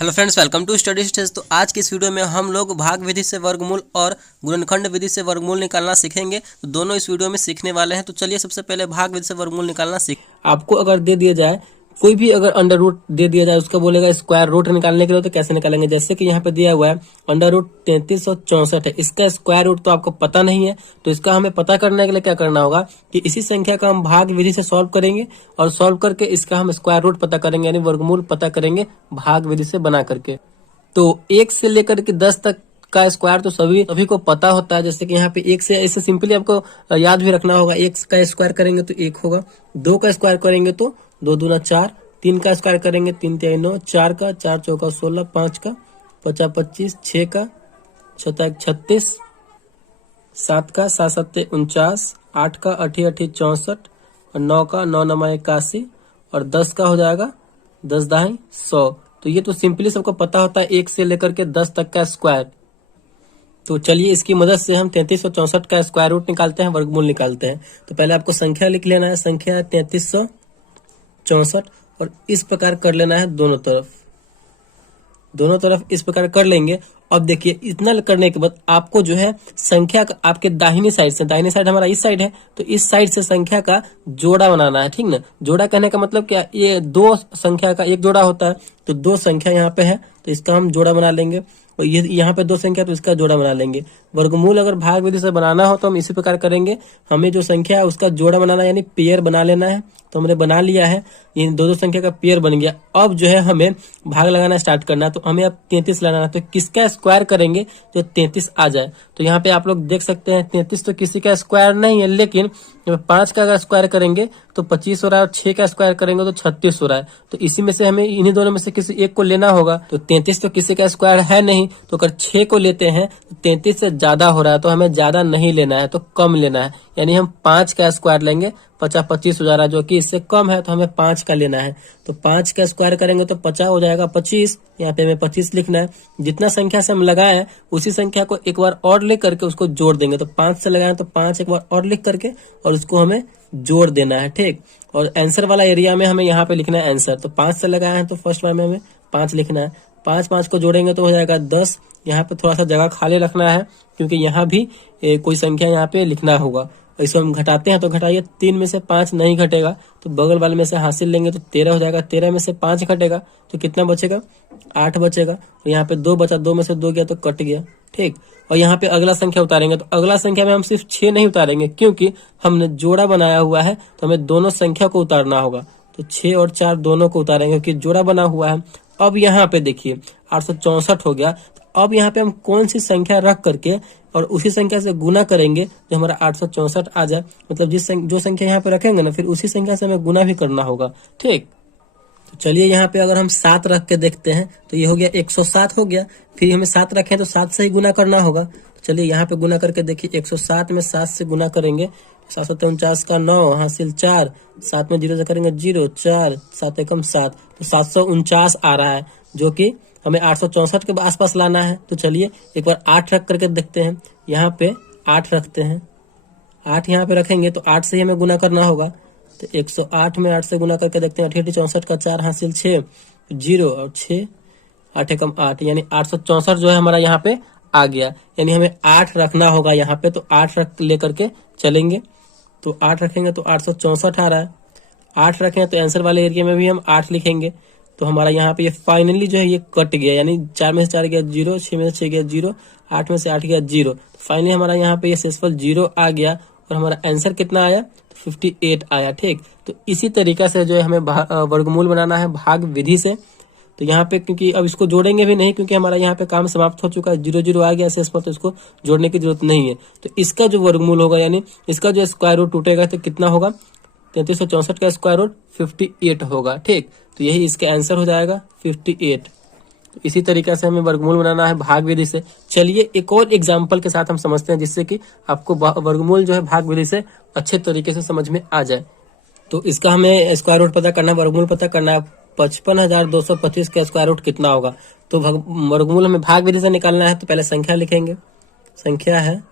Hello friends, welcome to study stage. तो आज की इस वीडियो में हम लोग भाग विधि से वर्गमूल और गुणनखंड विधि से वर्गमूल निकालना सीखेंगे। तो दोनों इस वीडियो में सीखने वाले हैं। तो चलिए सबसे पहले भाग विधि से वर्गमूल निकालना सीख। आपको अगर दे दिया जाए कोई भी अगर अंडर रूट दे दिया जाए, उसका बोलेगा स्क्वायर रूट निकालने के लिए, तो कैसे निकालेंगे। जैसे कि यहाँ पे दिया हुआ है अंडर रूट 3364 है, इसका स्क्वायर रूट तो आपको पता नहीं है। तो इसका हमें पता करने के लिए क्या करना होगा कि इसी संख्या का हम भाग विधि से सॉल्व करेंगे और सॉल्व करके इसका हम स्क्वायर रूट पता करेंगे, यानी वर्गमूल पता करेंगे भाग विधि से बना करके। तो 1 से लेकर के 10 तक का स्क्वायर तो सभी को पता होता है। जैसे कि यहाँ पे 1 से ऐसे सिंपली आपको याद भी रखना होगा। 1 का स्क्वायर करेंगे तो 1 होगा, 2 का स्क्वायर करेंगे तो 2 दूना 4, 3 का स्क्वायर करेंगे 3 तिया 9, 4 का 4 चौका 16, 5 का 50 25, 6 का 6 36, 7 का 7 7 49, 8 का 8 8 64 और 9 का 9 9 81 और 10 का हो जाएगा 10 दाई 100। तो ये तो सिंपली सबको पता होता है 1 से लेकर के 10 तक का स्क्वायर। तो चलिए इसकी मदद से हम 3364 का स्क्वायर रूट निकालते हैं, वर्गमूल निकालते हैं। तो पहले आपको संख्या लिख लेना है, संख्या है 3364 और इस प्रकार कर लेना है दोनों तरफ इस प्रकार कर लेंगे। अब देखिए इतना करने के बाद आपको जो है संख्या का आपके दाहिनी साइड हमारा इस साइड है, तो इस साइड से संख्या का जोड़ा बनाना है, ठीक ना। जोड़ा कहने का मतलब क्या, ये दो संख्या का एक जोड़ा होता है, तो 2 संख्या यहाँ पे है तो इसका हम जोड़ा बना लेंगे, और ये यहाँ पे 2 संख्या तो इसका जोड़ा बना लेंगे। वर्गमूल अगर भाग विधि से बनाना हो तो हम इसी प्रकार करेंगे। हमें जो संख्या है उसका जोड़ा बनाना है, यानी पेयर बना लेना है। तो हमने बना लिया है, ये 2 संख्या का पेयर बन गया। अब जो है हमें भाग लगाना स्टार्ट करना है। तो हमें अब 33 लगाना है, तो किसका स्क्वायर करेंगे जो 33 आ जाए। तो यहाँ पे आप लोग देख सकते हैं 33 तो किसी का स्क्वायर नहीं है, लेकिन 5 का अगर स्क्वायर करेंगे तो 25 हो रहा है और 6 का स्क्वायर करेंगे तो 36 हो रहा है। तो इसी में से हमें इन्हीं दोनों में से किसी एक को लेना होगा। तो 33 तो किसी का स्क्वायर है नहीं, तो अगर 6 को लेते हैं तो 33 से ज्यादा हो रहा है, तो हमें ज्यादा नहीं लेना है, तो कम लेना है। यानी हम 5 का स्क्वायर लेंगे, 50 25 हो जा रहा है, जो कि इससे कम है, तो हमें 5 का लेना है। तो 5 का स्क्वायर करेंगे तो 50 हो जाएगा 25, यहाँ पे हमें 25 लिखना है। जितना संख्या से हम लगाए उसी संख्या को एक बार और लिख करके उसको जोड़ देंगे। तो 5 से लगाए तो 5 एक बार और लिख करके और उसको हमें जोड़ देना है, ठीक। और आंसर वाला एरिया में हमें यहाँ पे लिखना है आंसर। तो 5 से लगाए हैं तो फर्स्ट बार में हमें 5 लिखना है। 5 को जोड़ेंगे तो हो जाएगा 10। यहाँ पे थोड़ा सा जगह खाली रखना है, क्योंकि यहाँ भी कोई संख्या यहाँ पे लिखना होगा। इसको हम घटाते हैं तो घटाइए, 3 में से 5 नहीं घटेगा तो बगल वाले में से हासिल लेंगे तो 13 हो जाएगा। 13 में से 5 घटेगा तो कितना बचेगा, 8 बचेगा। और यहाँ पे 2 बचा, 2 में से 2 गया तो कट गया, ठीक। और यहाँ पे अगला संख्या उतारेंगे, तो अगला संख्या में हम सिर्फ 6 नहीं उतारेंगे, क्योंकि हमने जोड़ा बनाया हुआ है, तो हमें दोनों संख्या को उतारना होगा। तो 6 और 4 दोनों को उतारेंगे, क्योंकि जोड़ा बना हुआ है। अब यहाँ पे देखिए 864 हो गया। अब यहाँ पे हम कौन सी संख्या रख करके और उसी संख्या से गुना करेंगे जो हमारा 864 आ जाए। मतलब जो संख्या यहाँ पे रखेंगे ना, फिर उसी संख्या से हमें गुना भी करना होगा, ठीक। तो चलिए यहाँ पे अगर हम 7 रख के देखते हैं तो ये हो गया 107 हो गया। फिर हमें 7 रखें तो 7 से ही गुना करना होगा। तो चलिए यहाँ पे गुना करके देखिए, 107 में 7 से गुना करेंगे, 7 7 49 का 9 हासिल 4, 7 में 0 से करेंगे 0, 4 7 एकम 7, तो 749 आ रहा है, जो कि हमें 864 के आसपास लाना है। तो चलिए एक बार 8 रख करके देखते हैं। यहाँ पे 8 रखते हैं, 8 यहाँ पे रखेंगे तो 8 से ही हमें गुना करना होगा। तो 108 में 8 से गुना करके देखते हैं, 8 64 का 4 हासिल 6, 0 और 6 8 एकम 8, यानी 864 जो है हमारा यहाँ पे आ गया। यानी हमें 8 रखना होगा यहाँ पे, तो 8 रख लेकर के चलेंगे। तो 8 रखेंगे तो 864 आ रहा है। 8 रखें तो आंसर वाले एरिया में भी हम 8 लिखेंगे। तो हमारा यहाँ पे ये फाइनली जो है ये कट गया, यानी 4 में से 4 गया 0, 6 में से 6 गया 0, 8 में से 8 गया 0। तो फाइनली हमारा यहाँ पे ये शेषफल 0 आ गया और हमारा आंसर कितना आया, 58 आया, ठीक। तो इसी तरीका से जो है हमें वर्गमूल बनाना है भाग विधि से। तो यहाँ पे क्योंकि अब इसको जोड़ेंगे भी नहीं, क्योंकि हमारा यहाँ पे काम समाप्त हो चुका है, 0 0 आ गया शेषफल, तो इसको जोड़ने की जरूरत नहीं है। तो इसका जो वर्गमूल होगा, यानी इसका जो स्क्वायर रूट टूटेगा तो कितना होगा, 3364 का स्क्वायर रूट 58 होगा, ठीक। तो यही इसका आंसर हो जाएगा 58। तो इसी तरीके से हमें वर्गमूल बनाना है भाग विधि से। चलिए एक और एग्जांपल के साथ हम समझते हैं, जिससे कि आपको वर्गमूल जो है भाग विधि से अच्छे तरीके से समझ में आ जाए। तो इसका हमें स्क्वायर रूट पता करना है, वर्गमूल पता करना है। 55,225 का स्क्वायर रूट कितना होगा। तो वर्गमूल हमें भाग विधि से निकालना है। तो पहले संख्या लिखेंगे, संख्या है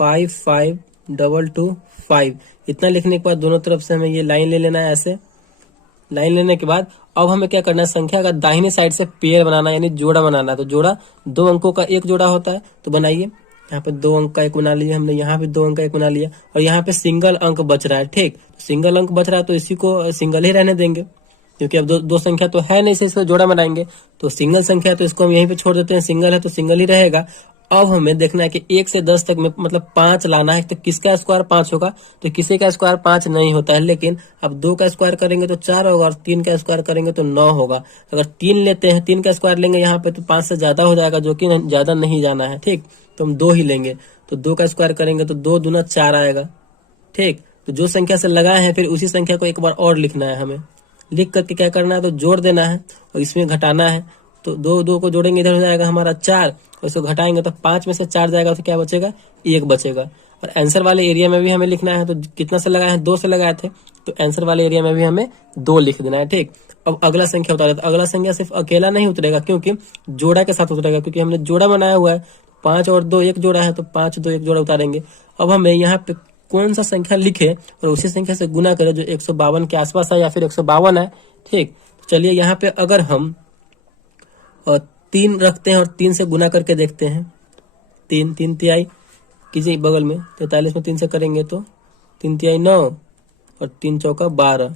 5525। इतना लिखने के बाद दोनों तरफ से हमें ये लाइन ले लेना है, ऐसे लाइन लेने के बाद अब हमें क्या करना है, संख्या का दाहिनी साइड से पेयर बनाना यानी जोड़ा बनाना है। तो जोड़ा 2 अंकों का एक जोड़ा होता है, तो बनाइए। यहाँ पे 2 अंक का एक बना लिया हमने, यहाँ पे 2 अंक का एक बना लिया, और यहाँ पे सिंगल अंक बच रहा है। ठीक, सिंगल अंक बच रहा है तो इसी को सिंगल ही रहने देंगे, क्योंकि अब दो संख्या तो है नहीं, इससे जोड़ा बनाएंगे। तो सिंगल संख्या तो इसको हम यहीं पे छोड़ देते हैं, सिंगल है तो सिंगल ही रहेगा। अब हमें देखना है कि 1 से 10 तक में मतलब 5 लाना है, तो किसका स्क्वायर 5 होगा, तो किसी का स्क्वायर 5 नहीं होता है। लेकिन अब 2 का स्क्वायर करेंगे तो 4 होगा, और 3 का स्क्वायर करेंगे तो 9 होगा। अगर 3 लेते हैं, 3 का स्क्वायर लेंगे यहाँ पे तो 5 से ज्यादा हो जाएगा, जो कि ज्यादा नहीं जाना है। ठीक, तो हम 2 ही लेंगे, तो 2 का स्क्वायर करेंगे तो 2 दूना 4 आएगा। ठीक, तो जो संख्या से लगाए हैं फिर उसी संख्या को एक बार और लिखना है हमें। लिख करके क्या करना है, तो जोड़ देना है और इसमें घटाना है। तो 2 को जोड़ेंगे, इधर हो जाएगा हमारा 4, और इसको घटाएंगे तो 5 में से 4 जाएगा तो क्या बचेगा, 1 बचेगा। और आंसर वाले एरिया में भी हमें लिखना है, तो कितना से लगाए हैं, 2 से लगाए थे, तो आंसर वाले एरिया में भी हमें 2 लिख देना है। ठीक, अब अगला संख्या उतारे, तो अगला संख्या सिर्फ अकेला नहीं उतरेगा, क्योंकि जोड़ा के साथ उतरेगा, क्योंकि हमने जोड़ा बनाया हुआ है। 5 और 2 एक जोड़ा है, तो 5 2 एक जोड़ा उतारेंगे। अब हमें यहाँ पे कौन सा संख्या लिखे और उसी संख्या से गुना करें जो 152 के आसपास है या फिर 152 है। ठीक, चलिए यहाँ पे अगर हम 3 रखते हैं और 3 से गुना करके देखते हैं, 3 तिहाई कीजिए बगल में, 43 में 3 से करेंगे तो 3 तिहाई 9 और 3 चौका 12,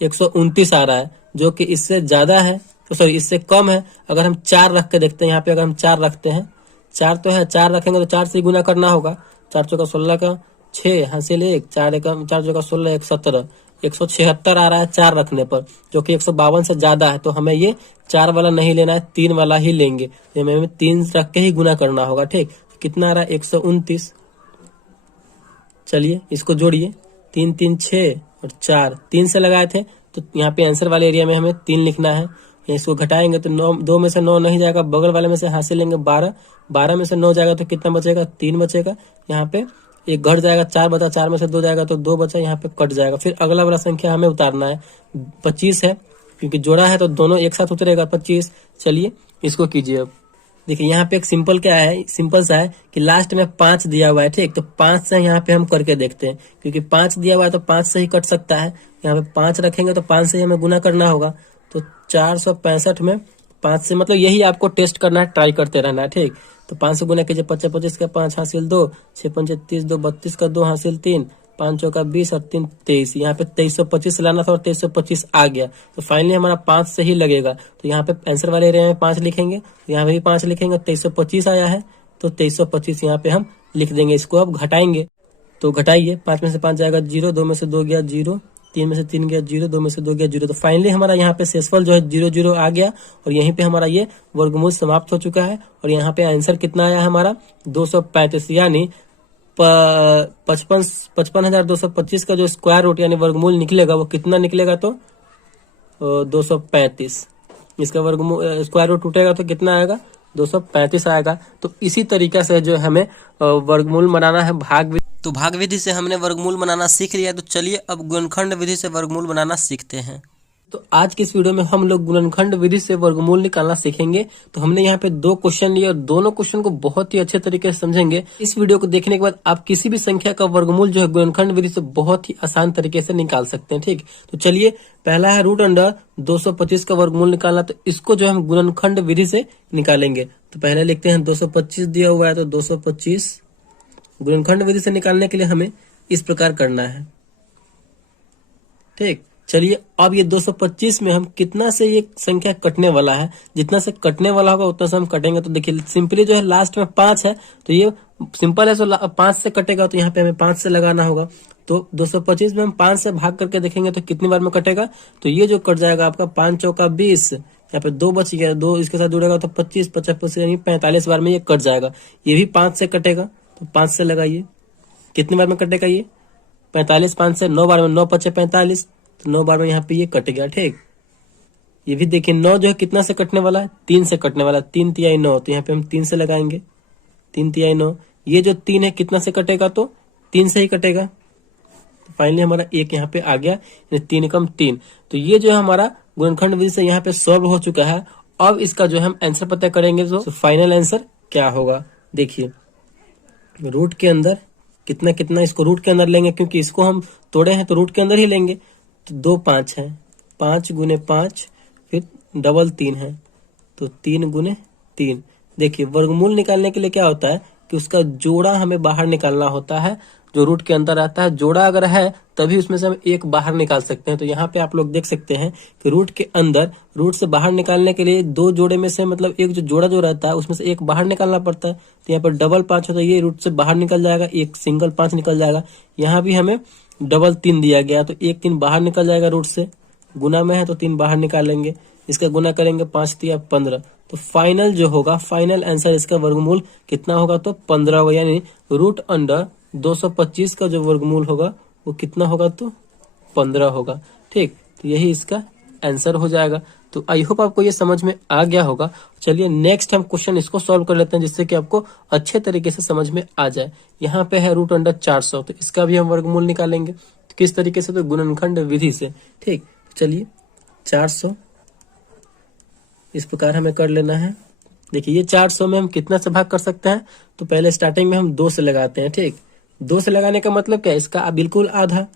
129 आ रहा है, जो कि इससे ज्यादा है, तो सॉरी इससे कम है। अगर हम 4 रख के देखते हैं, यहाँ पे अगर हम 4 रखते हैं, 4 तो है, 4 रखेंगे तो 4 से ही गुना करना होगा। 4 चौका 16 का 6 हासिल 1, 4 चौका 16 1 17, 176 आ रहा है 4 रखने पर, जो कि 152 से ज्यादा है। तो हमें ये 4 वाला नहीं लेना है, 3 वाला ही लेंगे। हमें 3 रख के ही गुना करना होगा। ठीक, कितना आ रहा है, 129। चलिए इसको जोड़िए, 3 3 6 और 4, 3 से लगाए थे, तो यहाँ पे आंसर वाले एरिया में हमें 3 लिखना है। इसको घटाएंगे तो 9, 2 में से 9 नहीं जाएगा, बगल वाले में से हासिल लेंगे 12, 12 में से 9 जाएगा तो कितना बचेगा, 3 बचेगा। यहाँ पे एक घट जाएगा, 4 बचा, 4 में से 2 जाएगा तो 2 बचा, यहाँ पे कट जाएगा। फिर अगला वाला संख्या हमें उतारना है, 25 है, क्योंकि जोड़ा है तो दोनों एक साथ उतरेगा 25। चलिए इसको कीजिए। अब देखिए यहाँ पे एक सिंपल क्या है, सिंपल सा है कि लास्ट में 5 दिया हुआ है। ठीक, तो 5 से यहाँ पे हम करके देखते हैं, क्योंकि 5 दिया हुआ है तो 5 से ही कट सकता है। यहाँ पे 5 रखेंगे तो 5 से ही हमें गुना करना होगा। तो 465 में 5 से, मतलब यही आपको टेस्ट करना है, ट्राई करते रहना है। ठीक, तो 5 से गुना कीजिए, 25 25 का 5 हासिल 2, 6 पंचे 30, 2 32 का 2 हासिल 3, 5 चौका 20 और 3 23। यहाँ पे 2325 लाना था और 2325 आ गया, तो फाइनली हमारा 5 से ही लगेगा। तो यहाँ पे आंसर वाले एरिया में 5 लिखेंगे, तो यहाँ पे भी 5 लिखेंगे, 2325 आया है तो 2325 यहाँ पे हम लिख देंगे। इसको अब घटाएंगे, तो घटाइए, 5 में से 5 जाएगा 0, 2 में से 2 गया 0, 3 में से 3 गया 0, 2 में से 2 गया 0। तो फाइनली हमारा यहाँ पे शेषफल जो है 0 0 आ गया, और यहीं पे हमारा ये वर्गमूल समाप्त हो चुका है। और यहाँ पे आंसर कितना आया हमारा, 235, यानी 55,225 का जो स्क्वायर रूट यानी वर्गमूल निकलेगा वो कितना निकलेगा, तो 235। इसका वर्गमूल स्क्वायर रूट टूटेगा तो कितना आएगा, 235 आएगा। तो इसी तरीका से जो हमें वर्गमूल बनाना है भाग विधि। तो भाग विधि से हमने वर्गमूल बनाना सीख लिया, तो चलिए अब गुणनखंड विधि से वर्गमूल बनाना सीखते हैं। तो आज की इस वीडियो में हम लोग गुणनखंड विधि से वर्गमूल निकालना सीखेंगे। तो हमने यहाँ पे 2 क्वेश्चन लिए और दोनों क्वेश्चन को बहुत ही अच्छे तरीके से समझेंगे। इस वीडियो को देखने के बाद आप किसी भी संख्या का वर्गमूल जो है गुणनखंड विधि से बहुत ही आसान तरीके से निकाल सकते हैं। ठीक, तो चलिए पहला है √225 का वर्गमूल निकालना, तो इसको जो हम गुणनखंड विधि से निकालेंगे। तो पहले लिखते हैं 225 दिया हुआ है, तो 225 गुणनखंड विधि से निकालने के लिए हमें इस प्रकार करना है। ठीक, चलिए अब ये 225 में हम कितना से ये संख्या कटने वाला है, जितना से कटने वाला होगा उतना से हम कटेंगे। तो देखिए सिंपली जो है लास्ट में 5 है, तो ये सिंपल है, तो 5 से कटेगा, तो यहाँ पे हमें 5 से लगाना होगा। तो 225 में हम 5 से भाग करके देखेंगे तो कितनी बार में कटेगा, तो ये जो कट जाएगा आपका 5 चौका 20, यहाँ पे 2 बच गया, 2 इसके साथ जुड़ेगा तो 25 55 यानी 45 बार में ये कट जाएगा। ये भी 5 से कटेगा, तो 5 से लगाइए, कितनी बार में कटेगा ये 45, 5 से 9 बार में, 9 पचे 45, तो 9 बार में यहाँ पे ये कट गया। ठीक, ये भी देखिए 9 जो है कितना से कटने वाला है, 3 से कटने वाला है, 3 तिहाई 9, तो यहाँ पे हम 3 से लगाएंगे, 3 तिहाई 9। ये जो 3 है कितना से कटेगा, तो 3 से ही कटेगा। तो फाइनली हमारा 1 यहाँ पे आ गया, 3 कम 3। तो ये जो है हमारा गुणनखंड विधि से यहाँ पे सॉल्व हो चुका है। अब इसका जो हम आंसर पता करेंगे, तो फाइनल आंसर क्या होगा। देखिए रूट के अंदर कितना कितना, इसको रूट के अंदर लेंगे, क्योंकि इसको हम तोड़े हैं तो रूट के अंदर ही लेंगे। तो 2 5 है, 5 गुने 5, फिर डबल 3 है तो 3 गुने 3। देखिए वर्गमूल निकालने के लिए क्या होता है कि उसका जोड़ा हमें बाहर निकालना होता है, जो रूट के अंदर आता है। जोड़ा अगर है तभी उसमें से हम एक बाहर निकाल सकते हैं। तो यहाँ पे आप लोग देख सकते हैं कि रूट के अंदर, रूट से बाहर निकालने के लिए दो जोड़े में से मतलब एक जो जोड़ा जो रहता है उसमें से एक बाहर निकालना पड़ता है। तो यहाँ पर डबल 5 होता है, ये रूट से बाहर निकल जाएगा, एक सिंगल 5 निकल जाएगा। यहाँ भी हमें डबल 3 दिया गया तो एक 3 बाहर निकल जाएगा रूट से, गुना में है तो 3 बाहर निकालेंगे, इसका गुना करेंगे 5 तिया 15। तो फाइनल जो होगा, फाइनल आंसर इसका वर्गमूल कितना होगा तो 15 होगा, यानी रूट अंडर 225 का जो वर्गमूल होगा वो कितना होगा तो 15 होगा। ठीक, तो यही इसका आंसर हो जाएगा। तो आई होप आपको ये समझ में आ गया होगा। चलिए नेक्स्ट हम क्वेश्चन इसको सॉल्व कर लेते हैं जिससे कि आपको अच्छे तरीके से समझ में आ जाए। यहाँ पे है रूट अंडर 400, तो इसका भी हम वर्गमूल निकालेंगे। तो किस तरीके से, तो गुणनखंड विधि से। ठीक, चलिए 400 इस प्रकार हमें कर लेना है। देखिए ये 400 में हम कितना से भाग कर सकते हैं, तो पहले स्टार्टिंग में हम 2 से लगाते हैं। ठीक, 2 से लगाने का मतलब क्या है, इसका बिल्कुल आधा,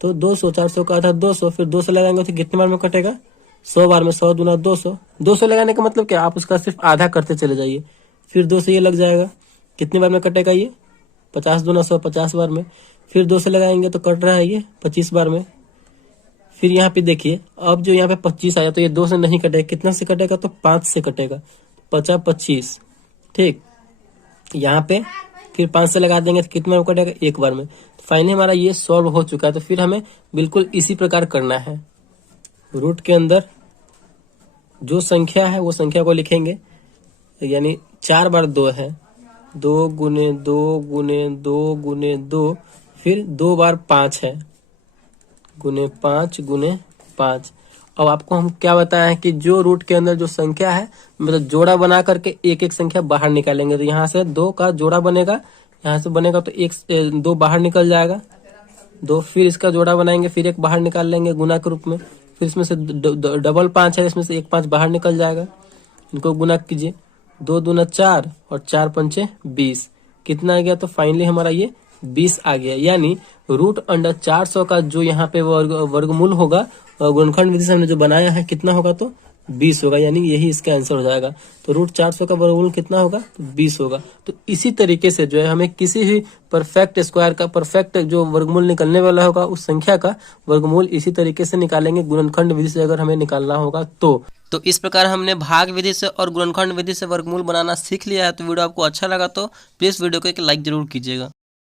तो 200, 400 का आधा 200, फिर 2 से लगाएंगे तो कितने बार में कटेगा, 100 बार में। 100 दूना 200, 200 लगाने का मतलब क्या, आप उसका सिर्फ आधा करते चले जाइए, फिर 2 से ये लग जाएगा, कितने बार में कटेगा ये, 50 दूना 100, 50 बार में। फिर 2 से लगाएंगे तो कट रहा है ये 25 बार में। फिर यहाँ पे देखिए अब जो यहाँ पे 25 आया तो ये 2 से नहीं कटेगा, कितना से कटेगा तो 5 से कटेगा, 50 25। ठीक, यहाँ पे फिर 5 से लगा देंगे तो कितना में कटेगा, एक बार में। तो फाइनली हमारा ये सॉल्व हो चुका है। तो फिर हमें बिल्कुल इसी प्रकार करना है, रूट के अंदर जो संख्या है वो संख्या को लिखेंगे, यानी 4 बार 2 है, 2 गुने 2 गुने 2 गुने 2, फिर 2 बार 5 है, गुने 5 गुने 5। अब आपको हम क्या बताया है कि जो रूट के अंदर जो संख्या है, मतलब जोड़ा बना करके एक एक संख्या बाहर निकालेंगे। तो यहाँ से 2 का जोड़ा बनेगा, यहाँ से बनेगा तो 2 बाहर निकल जाएगा 2, फिर इसका जोड़ा बनाएंगे, फिर 1 बाहर निकाल लेंगे गुना के रूप में, फिर इसमें से डबल 5 है, इसमें से 1 5 बाहर निकल जाएगा, इनको गुना कीजिए, 2 दूना 4 और 4 पंचे 20, कितना आ गया तो फाइनली हमारा ये 20 आ गया। यानी रूट अंडर 400 का जो यहाँ पे वर्गमूल होगा, गुणनखंड विधि से हमने जो बनाया है, कितना होगा तो 20 होगा, यानी यही इसका आंसर हो जाएगा। तो रूट 400 का वर्गमूल कितना होगा तो 20 होगा। तो इसी तरीके से जो है हमें किसी भी परफेक्ट स्क्वायर का परफेक्ट जो वर्गमूल निकलने वाला होगा उस संख्या का वर्गमूल इसी तरीके से निकालेंगे, गुणनखंड विधि से अगर हमें निकालना होगा तो इस प्रकार हमने भाग विधि से और गुणनखंड विधि से वर्गमूल बनाना सीख लिया है। तो वीडियो आपको अच्छा लगा तो प्लीज वीडियो को एक लाइक जरूर कीजिएगा।